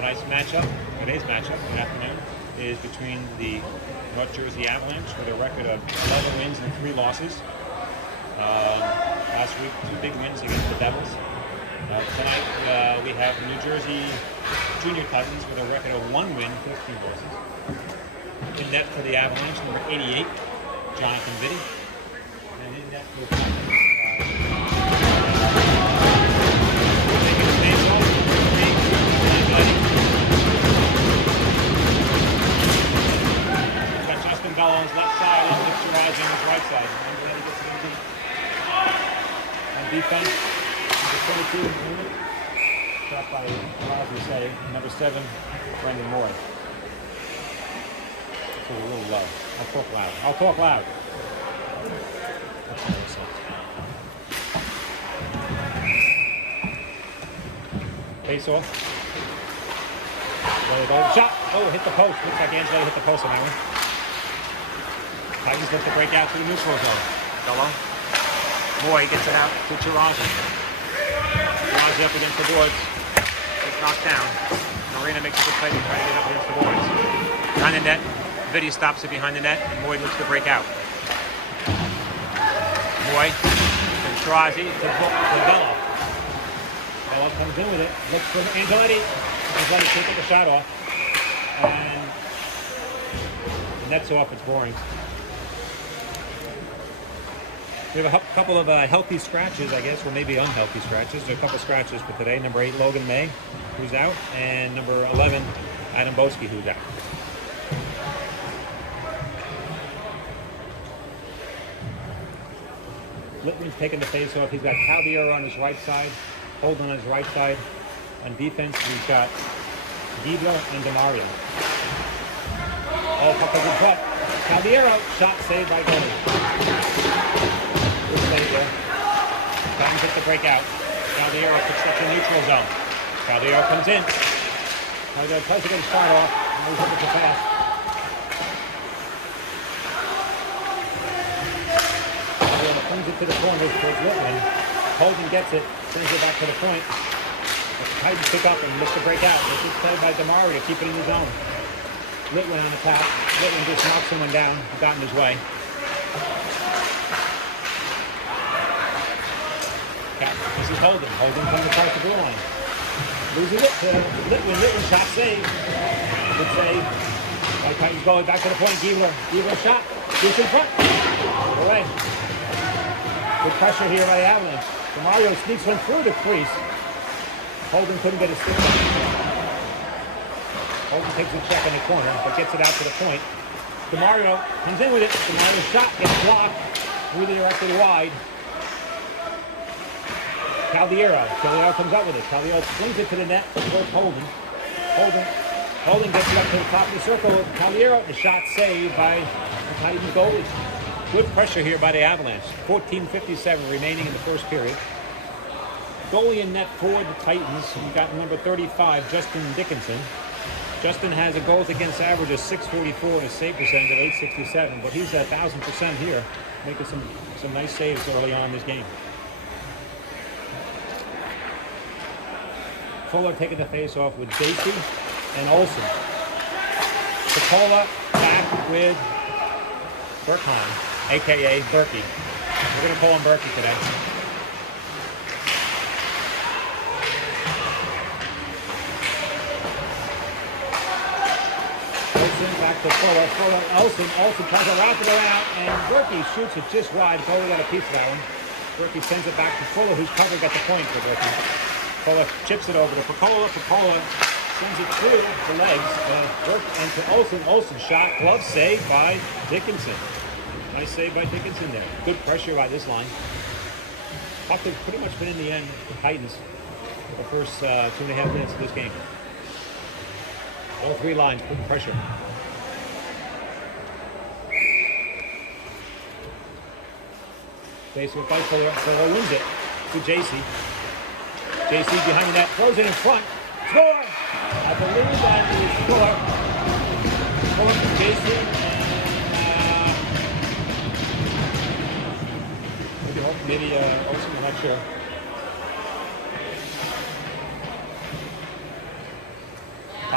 Tonight's matchup, today's matchup in the afternoon, is between the North Jersey Avalanche with a record of 11 wins and 3 losses. Last week, 2 big wins against the Devils. Tonight, we have New Jersey Junior Titans with a record of 1 win, 15 losses. In net for the Avalanche, number 88, Jonathan Vitti. And in net for the Titans, on his left side and Mr. Rising on his right side. Remember that he gets it in deep. On defense, number 22, shot by, as we say, number 7, Brendan Moore. So a little low. I'll talk loud. That's what I said. Face off. Shot. Oh, hit the post. Looks like Angelo hit the post on that one. Titans look to break out to the neutral zone. Hello. Moy gets it out to Chirazi. Chirazi up against the boards. Gets knocked down. Marina makes a good play to try to get up against the boards. Behind the net. Vitti stops it behind the net, and Moy looks to break out. Moy and Chirazi to Bello. Bello comes in with it. Looks for Angeletti. Angeletti can't get the shot off. And the net's off. It's boring. We have a couple of healthy scratches, I guess, or maybe unhealthy scratches. There are a couple of scratches for today. Number 8, Logan May, who's out, and number 11, Adam Boski, who's out. Littman's taking the face off. He's got Caldiero on his right side, Holden on his right side. On defense, we've got Giebler and DeMario. Oh, puck is butt. Caldiero, shot saved by goalie. Titans hit the breakout. Caldiero puts that to neutral zone. Caldiero comes in. Caldiero tries to get his start off. Moves over too fast. Caldiero brings it to the corners towards Littman. Holden gets it. Sends it back to the point. The Titans pick up and miss the breakout. This is played by DeMario to keep it in the zone. Littman on the top. Littman just knocks someone down. Got in his way. This is Holden. Holden comes across the blue line. Loses it to Littman. Littman shot save. Good save. White Titans going back to the point. Giebler shot. Goose in front. Away. Good pressure here by the Avalanche. DeMario sneaks one through the crease. Holden couldn't get his stick. Holden takes a check in the corner, but gets it out to the point. DeMario comes in with it. DeMario's shot gets blocked. Really directly wide. Caldiero comes up with it. Caldiero swings it to the net towards Holden. Holden gets it up to the top of the circle. Caldiero, the shot saved by the Titans goalie. Good pressure here by the Avalanche. 14:57 remaining in the first period. Goalie in net for the Titans. We've got number 35, Justin Dickinson. Justin has a goals against average of .644 and a save percentage of .867, but he's at 1,000% here, making some nice saves early on in this game. Fuller taking the face off with J.C. and Olsen. Piccola back with Berkheim, a.k.a. Berkey. We're going to call him Berkey today. Olsen back to Fuller. Olsen tries to wrap it around, and Berkey shoots it just wide. Fuller got a piece of that one. Berkey sends it back to Fuller, who's covered at the point for Berkey. Fuller chips it over to Piccola. Piccola sends it through the legs. And to Olsen. Olsen shot. Glove save by Dickinson. Nice save by Dickinson there. Good pressure by this line. Puck has pretty much been in the end for the Titans for the first 2.5 minutes of this game. All 3 lines, good pressure. Face with by Fuller. Fuller wins it to JC. JC behind the net, throws it in front. Score! I believe that is Fuller. Fuller from JC. Maybe Olsen, I'm not sure.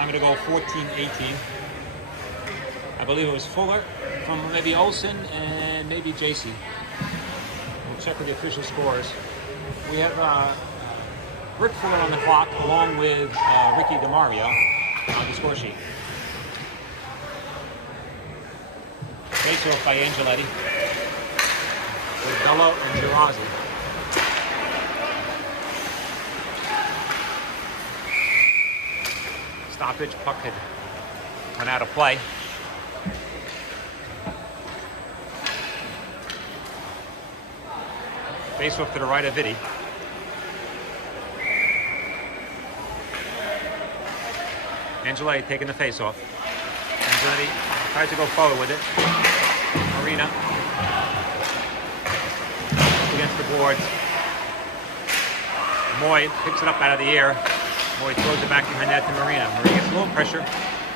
I'm going to go 14-18. I believe it was Fuller from maybe Olsen and maybe JC. We'll check with the official scores. We have Rick Fuller on the clock along with Ricky DeMario on the score sheet. Face-off by Angeletti with Bello and Girozzi. Stoppage, puck had went out of play. Face-off to the right of Vitti. Angeletti taking the face-off. Angeletti tries to go forward with it. Marina against the boards. Moy picks it up out of the air. Moy throws it back behind that to Marina. Marina gets a little pressure.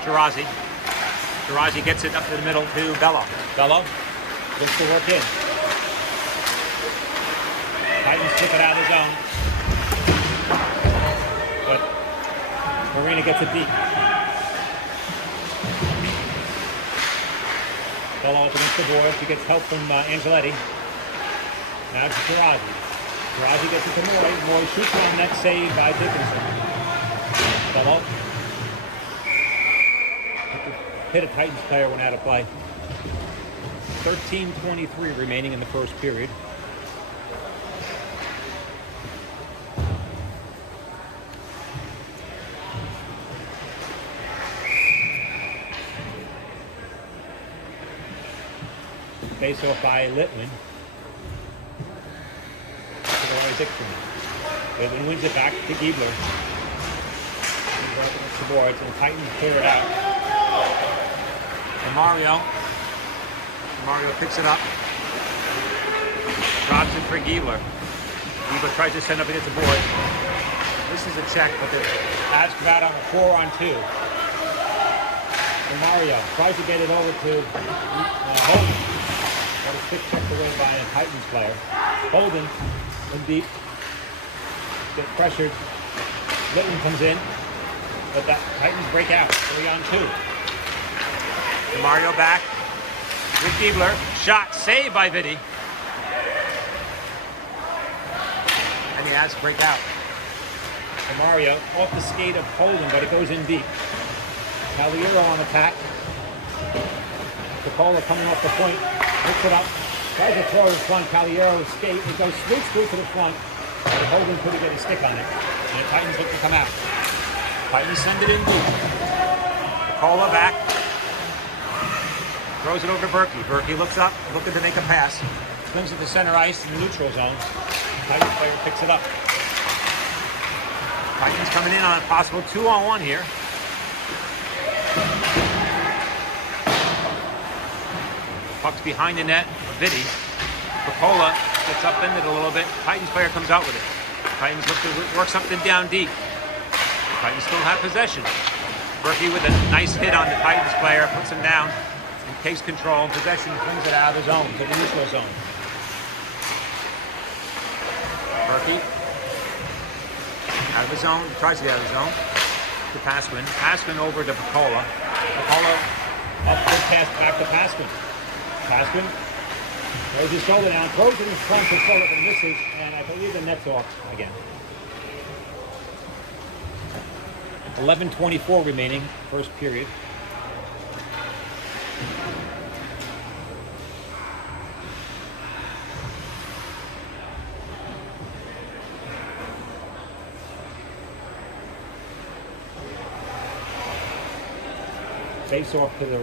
Girozzi. Girozzi gets it up to the middle to Bello. Bello looks to work in. Titans slip it out of the zone. But Marina gets it deep. Bello up against the boards. He gets help from Angeletti. Now to Girozzi. Girozzi gets it to Moy. Moy shoots on net, save by Dickinson. Bello. Hit a Titans player, went out of play. 13:23 remaining in the first period. Face off by Litwin. Dixon. Litwin wins it back to Giebler. He's up against the boards, and the Titans clear it out. And Mario picks it up. Drops it for Giebler. Giebler tries to send up against the board. This is a check, but the Avs come out on a 4-on-2. And Mario tries to get it over to Holden. Got a stick checked away by a Titans player. Holden in deep. Gets pressured. Litwin comes in. But that Titans break out. 3-on-2. Mario back with Giebler. Shot saved by Vitti. And the Avs break out. And Mario off the skate of Holden, but it goes in deep. Caliero on attack. Coppola coming off the point. Picks it up. Tries to throw it in front. Caliero's skate. It goes through to the front. But Holden couldn't get a stick on it. And the Titans look to come out. Titans send it in deep. Coppola back. Throws it over to Berkey. Berkey looks up, looking to make a pass. Swings it to center ice in the neutral zone. Titans player picks it up. Titans coming in on a possible 2-on-1 here. Puck's behind the net. Vitti. Coppola gets up in it a little bit. Titans player comes out with it. Titans look to work something down deep. Titans still have possession. Berkey with a nice hit on the Titans player, puts him down. Takes control, possession, brings it out of the zone, to the neutral zone. Berkey out of the zone, tries to get out of the zone. To Pasquin. Pasquin over to Coppola. Coppola up, good pass back to Pasquin. Pasquin throws his shoulder down, throws it in front to Fuller and misses, and I believe the net's off again. 11:24 remaining, first period. Face off to the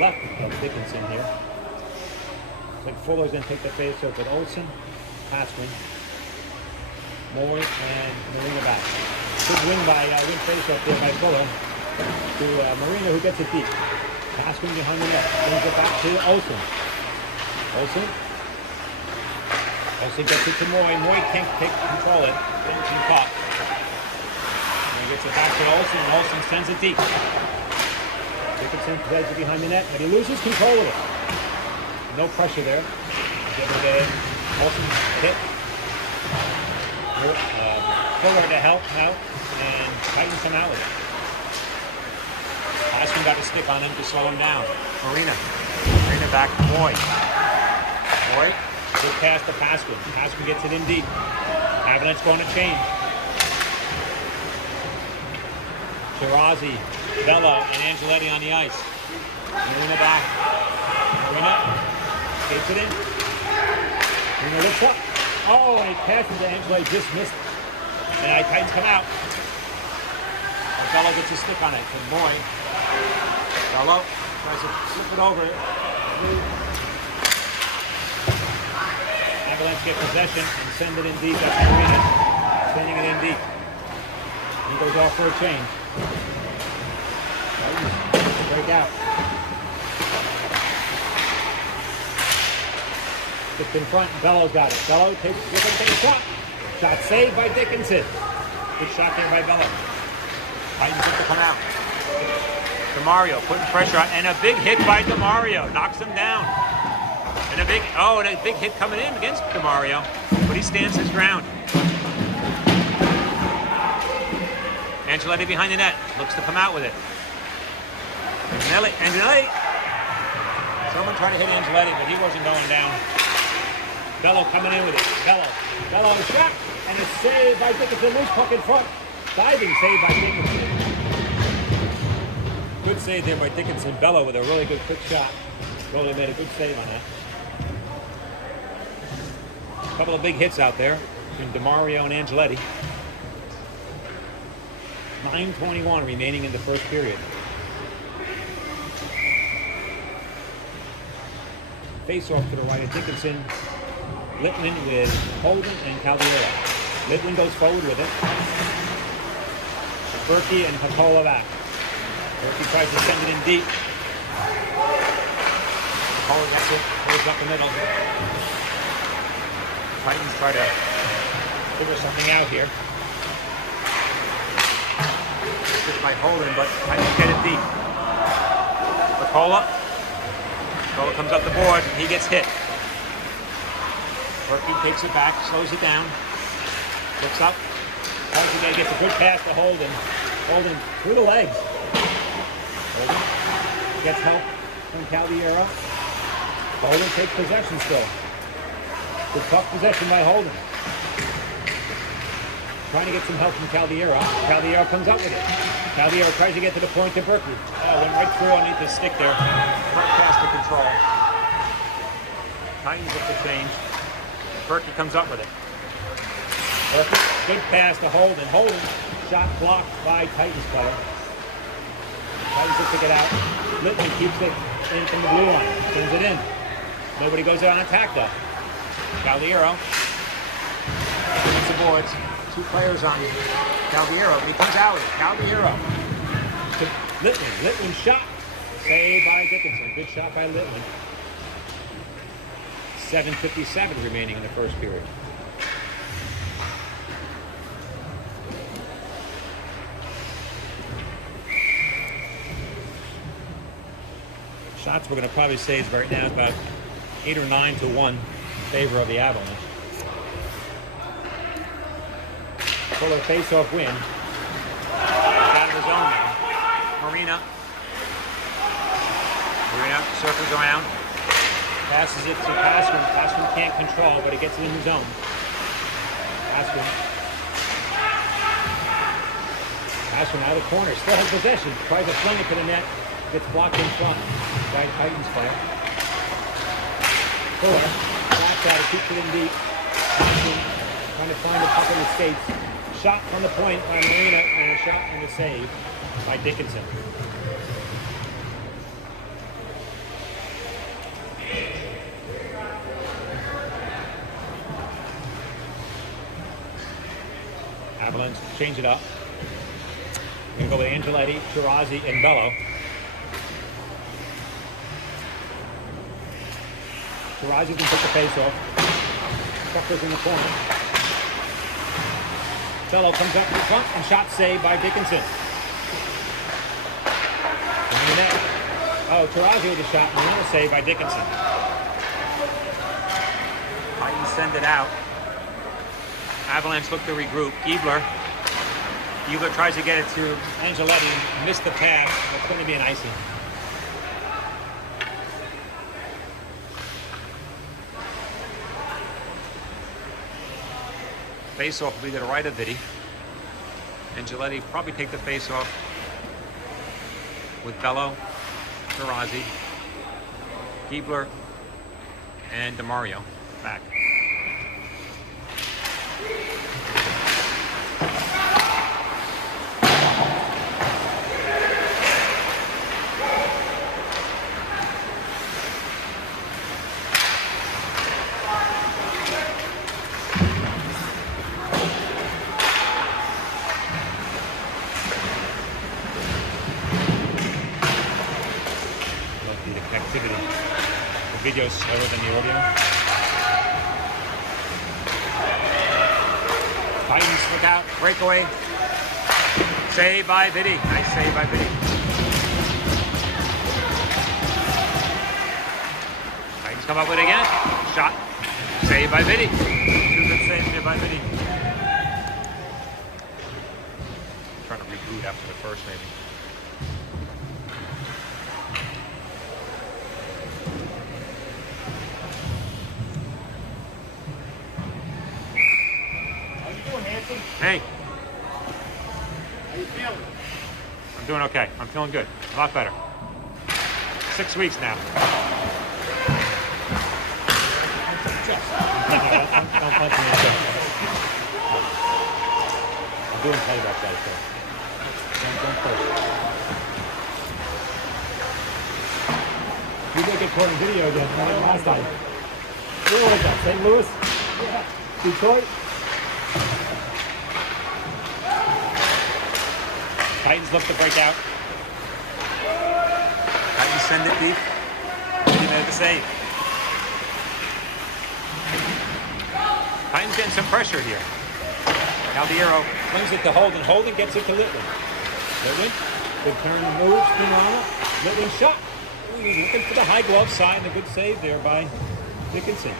left of Dickinson here. I think Fuller's going to take the face off with Olsen, Pasquin, Moy, and Marina back. Good win by face off there by Fuller to Marina, who gets it deep. Pasquin behind the net. Brings it back to Olsen. Olsen gets it to Moy. Moy can't control it. Dickinson caught. And he gets it back to Olsen, and Olsen sends it deep. Dickinson plays it behind the net, but he loses control of it. No pressure there. Olsen hit. Fuller to help out, and Titans come out with it. Pasquin got a stick on him to slow him down. Marina back to Moy. Good pass to Pasquin. Pasquin gets it in deep. Avalanche going to change. Shirazi, Bella, and Angeletti on the ice. Marina back. Marina takes it in. Marina looks up. Oh, and he passes to Angeletti, just missed it. And Titans come out. Bella gets a stick on it from Moy. Bella tries to flip it over. Avalanche get possession and send it in deep. That's Marina sending it in deep. He goes off for a change. Break out. Just in front, Bello's got it. Bello takes a shot. Shot saved by Dickinson. Good shot there by Bello. Titans have to come out. DeMario putting pressure on, and a big hit by DeMario. Knocks him down. And a big hit coming in against DeMario. But he stands his ground. Angeletti behind the net. Looks to come out with it. Angeletti. Someone tried to hit Angeletti, but he wasn't going down. Bello coming in with it. Bello shot. And a save by Dickinson. Loose puck in front. Diving save by Dickinson. Good save there by Dickinson. Bello with a really good quick shot. Really made a good save on that. A couple of big hits out there between DeMario and Angeletti. 9:21 remaining in the first period. Face off to the right of Dickinson. Littman with Holden and Caldiera. Littman goes forward with it. Berkey and Hakola back. Berkey tries to send it in deep. Hakola gets it. Goes up the middle. Titans try to figure something out here. Just by Holden, but Titans get it deep. Hakola comes up the board, and he gets hit. Berkey takes it back, slows it down, looks up. Again gets a good pass to Holden. Holden through the legs. Holden gets help from Caldiera. Holden takes possession still. Good tough possession by Holden. Trying to get some help from Caldiera. Caldiera comes up with it. Caldiera tries to get to the point to Berkey. Went right through underneath the stick there. Right past the control. Titans with the change. Berkey comes up with it. Berkey, good pass to Holden. Holden, shot blocked by Titans player. Titans will pick it out. Littman keeps it in from the blue line. Sends it in. Nobody goes out on attack though. Caldiera gets the boards. Two players on Caldiera, but he comes out with it. Caldiera to Littman. Littman shot. Saved by Dickinson. Good shot by Littman. 7:57 remaining in the first period. Shots we're going to probably say is right now is about 8 or 9 to 1 in favor of the Avalanche. For the face-off win. Out of his own now. Marina circles around. Passes it to Pasquin. Pasquin can't control, but he gets it in his zone. Pasquin out of the corner. Still has possession. Tries to fling it to the net. Gets blocked in front by Titans player. Fuller backs out. Keeps it in deep. Pasquin trying to find the puck in the skates. Shot from the point by Marina and a shot and a save by Dickinson. Avalanche change it up. We're going to go with Angeletti, Shirazi, and Bello. Shirazi can put the face off. Tucker's in the corner. Bello comes up in front and shot saved by Dickinson. Shirazi with a shot and another save by Dickinson. Titans send it out. Avalanche look to regroup. Giebler Huber tries to get it to Angeletti, missed the pass. It's going to be an icing. Face-off will be to the right of Vitti. Angeletti probably take the face-off with Bello, Tarazzi, Giebler, and DeMario back. The video's slower than the audio. Titans look out, breakaway. Save by Vitti. Nice save by Vitti. Titans come up with it again. Shot. Save by Vitti. Two good saves there by Vitti. Trying to reboot after the first, maybe. Hey. How you feeling? I'm doing okay. I'm feeling good. A lot better. 6 weeks now. I'm doing playback guys, so don't push. You did get caught in video again last time. Where was that? St. Louis? Yeah. Detroit? Titans look to break out. Titans send it deep. Vitti made the save. Titans getting some pressure here. Caldiero flings it to Holden. Holden gets it to Litwin. Litwin, good turn and move, spin on it. Litwin shot. He's looking for the high glove sign. A good save there by Dickinson.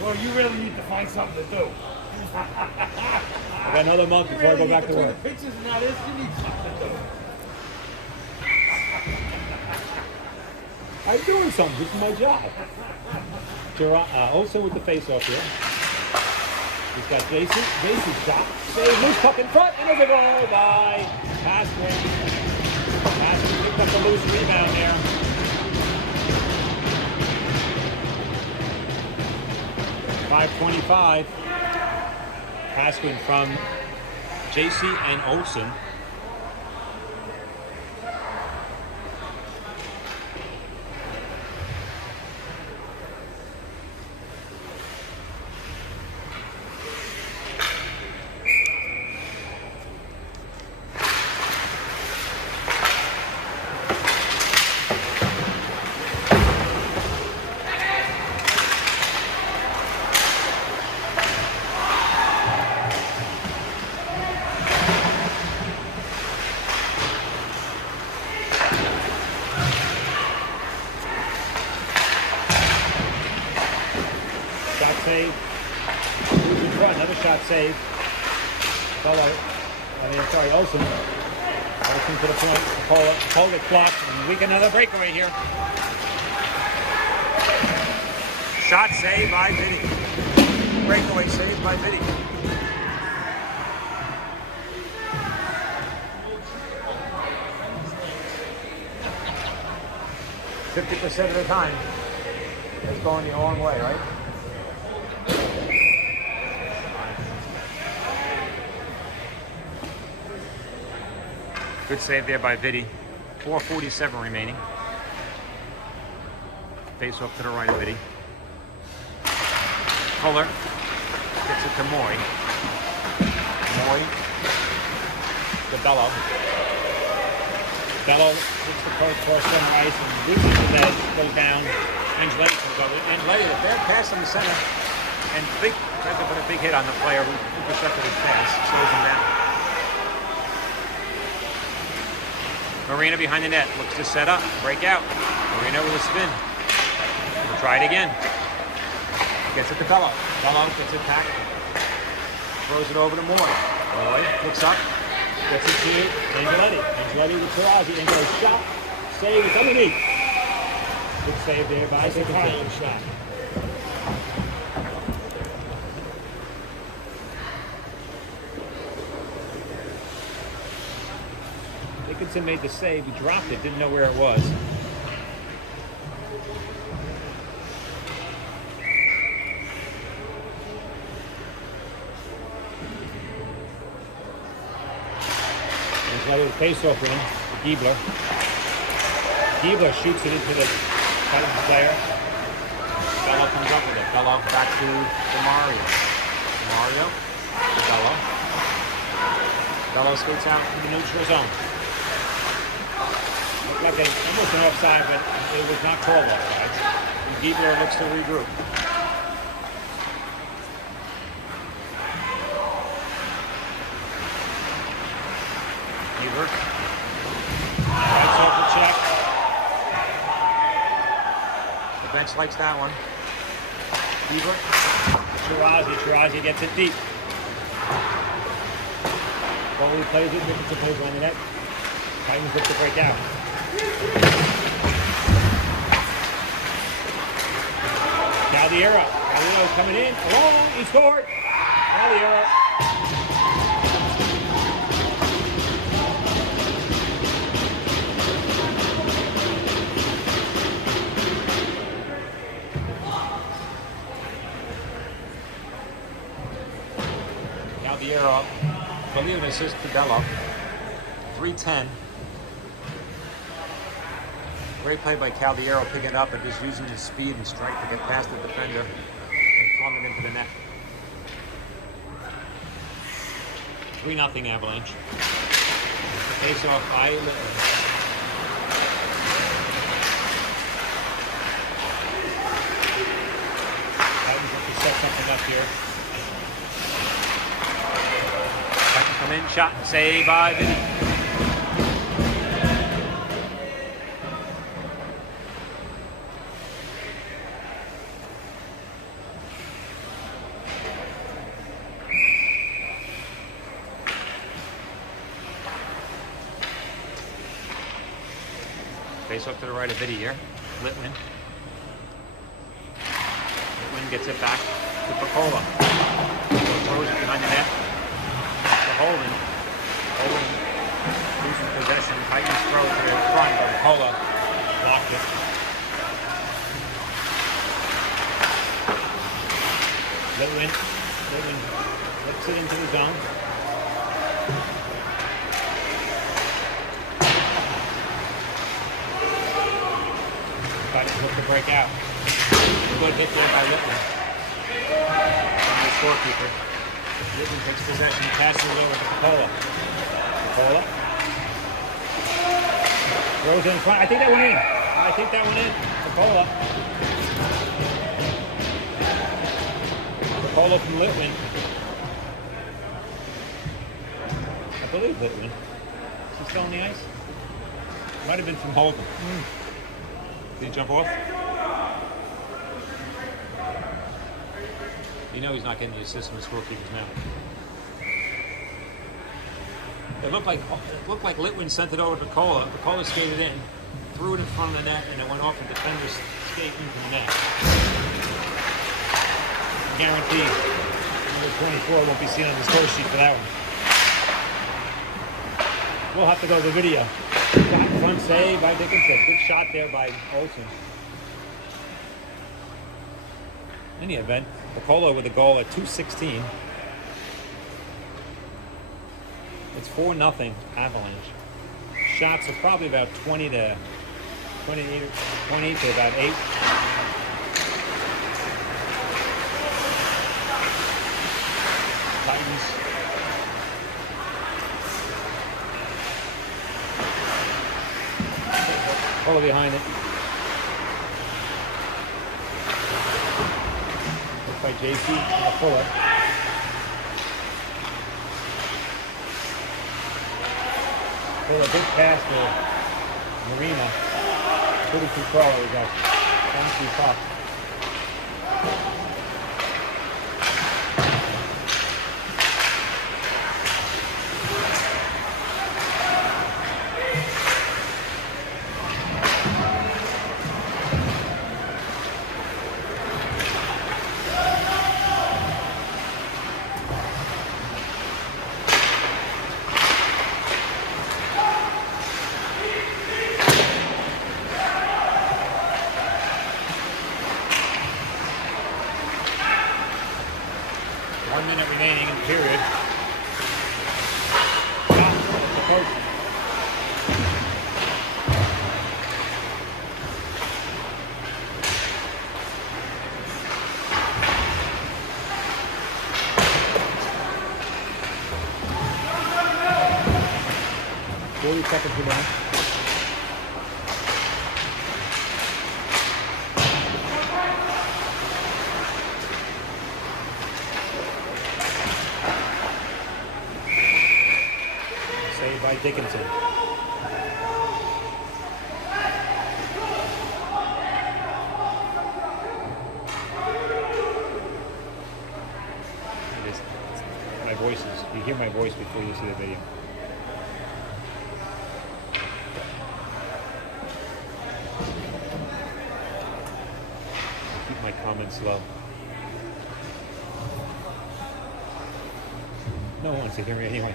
Well, you really need to find something to do. I got another month before I go back to work. The pitches and all this, you need something to do. I'm doing something. This is my job. Also with the face-off here. He's got Jason. Jason shot. Save, loose puck in front. And there's a goal by Pasquin. Pasquin picked up the loose rebound there. .525. Pasquin from JC and Olsen. Save. Who's in front? Another shot save. Olsen. Olsen to the point. Paul gets blocked. And we get another breakaway here. Shot save by Vitti. Breakaway save by Vitti. %50 of the time, it's going the wrong way, right? Good save there by Vitti. 4:47 remaining. Face off to the right of Vitti. Fuller gets it to Moy. Moy to Bello. Bello hits the cross on the ice and reaches the net, goes down. Angeletti comes over. Angeletti, a bad pass on the center. And tries to put a big hit on the player who intercepted his pass. Slows him down. Marina behind the net, looks to set up, break out. Marina with a spin. We'll try it again. Gets it to Bello. Bello gets it back. Throws it over to Moy. Moy looks up. Gets it to Angeletti. Angeletti with Tarazi. Angeletti shot. Save. It's underneath. Good save there by Dickinson. Shot. Dickinson made the save. He dropped it. Didn't know where it was. Angeletti face-off with him. Giebler. Giebler shoots it into the Titans player. Bello comes up with it. Bello back to Mario. Mario to Bello. Bello skates out in the neutral zone. Looked like almost an offside, but it was not called offside. And Giebler looks to regroup. Giebler. That's off the check. The bench likes that one. Giebler. Tarazi gets it deep. Goalie plays it, Dickinson plays it on the net. Titans look to break out. Caldiero. Caldiero's coming in. Oh, he scored. Caldiero. Caldiero. I believe an assist to Bello. 3-10. Great play by Caldiero, picking it up and just using his speed and strength to get past the defender and flung it into the net. 3-0 Avalanche. Face off by Litton. Titans have to set something up here. Titans come in, shot and save by Vinny. Face off to the right of Vinny here. Litwin. Litwin gets it back to Picola. Throws it behind the net. To Holden. Holden losing possession. Titans throw to the front, but Picola blocked it. Litwin flips it into the zone. Titans look to break out. Good hit there by Litwin. And the scorekeeper. Litwin takes possession, passes it over to Picola. Picola. Throws it in front. I think that went in. Picola. Picola from Litwin. I believe Litwin. Is he still on the ice? Might have been from Holden. Did he jump off? You know he's not getting the assist from the scorekeepers now. It looked like Litwin sent it over to Picola. Picola skated in, threw it in front of the net, and it went off the defender's skate into the net. Guaranteed. Number 24 won't be seen on the score sheet for that one. We'll have to go to the video. Front save by Dickinson. Good shot there by Olsen. In the event, Picola with a goal at 2:16. It's 4-0 Avalanche. Shots are probably about 20 to about 8. Titans. Picola behind it. Looked by JC and a pull-up. A big pass to Marina. Pretty control. We got 1-2 top. 40 seconds remaining. Saved by Dickinson. My voice is, you hear my voice before you see the video. Keep my comments low. No one wants to hear me anyway.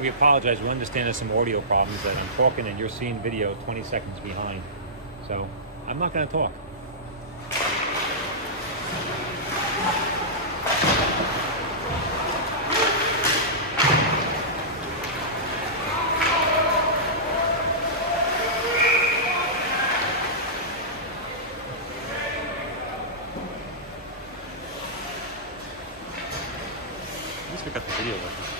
We apologize. We understand there's some audio problems that I'm talking and you're seeing video 20 seconds behind. So I'm not going to talk. At least we got the video working.